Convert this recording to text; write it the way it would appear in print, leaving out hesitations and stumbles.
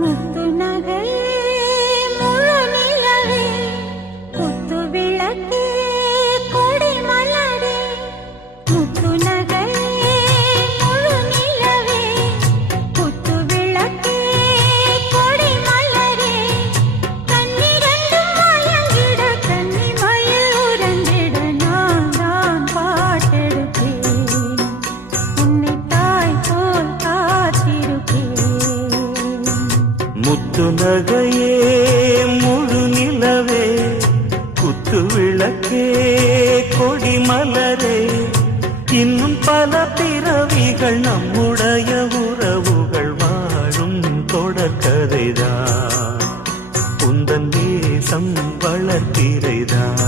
முத்து நகையே முழு நிலவே குத்து விளக்கே கொடி மலரே முத்து நகையே முழு நிலவே குத்து விளக்கே கொடி மலரே கண்ணிரண்டும் மயங்கிட கன்னி மயில் உறங்கிட நான் தான் பாட்டெடுப்பேன் உன்னை தாய் போல் காத்திருப்பேன் முத்து நகையே முழு நிலவே குத்து விளக்கே கொடி மலரே இன்னும் பல பிறவிகள் நம்முடைய உறவுகள் வாழும் தொடர்கதைதான் உந்தன் தேசம் வளர்த்திரைதான்